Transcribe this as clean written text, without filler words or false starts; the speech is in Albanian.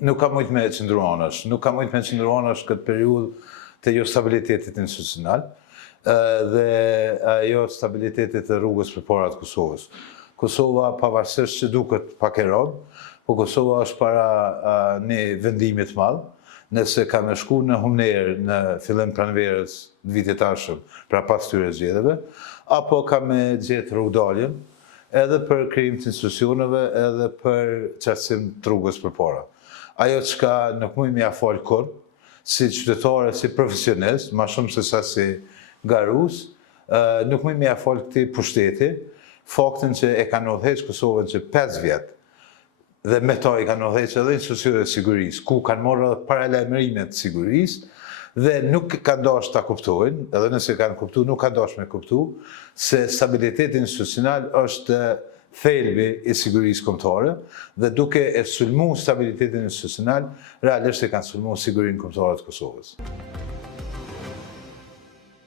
nuk ka mujt me qëndruanash. Nuk ka mujt me qëndruanash këtë periudhë të jo stabilitetit institucional dhe jo stabilitetit të rrugës përpara të Kosovës. Kosova, pavarësisht që duket pak e rrogë, po Kosova është para një vendimit madh, nëse ka me shku në humner në fillim pranverës të vitit tashëm, pra pas këtyre zgjedhjeve, apo ka me gjetë rrugdaljen, edhe për krijim të institucioneve, edhe për qartësim të rrugës përpara. Ajo çka nuk mund m'ia fal kurrë, si qytetare, si profesionist, ma shumë se sa si garus, nuk mund m'ia fal këtij pushteti, faktin që e kanë udhëheq Kosovën që 5 vjet, dhe me ta i kanë udhëheq edhe institucionet e sigurisë, ku kanë marrë edhe paralajmërimet të sigurisë, dhe nuk kanë dashur ta kuptojnë, edhe nëse kanë kuptuar, nuk kanë dashur me kuptu, se stabiliteti institucional është thelbi i sigurisë kombëtare, dhe duke e sulmuar stabilitetin institucional, realisht e kanë sulmuar sigurinë kombëtare të Kosovës.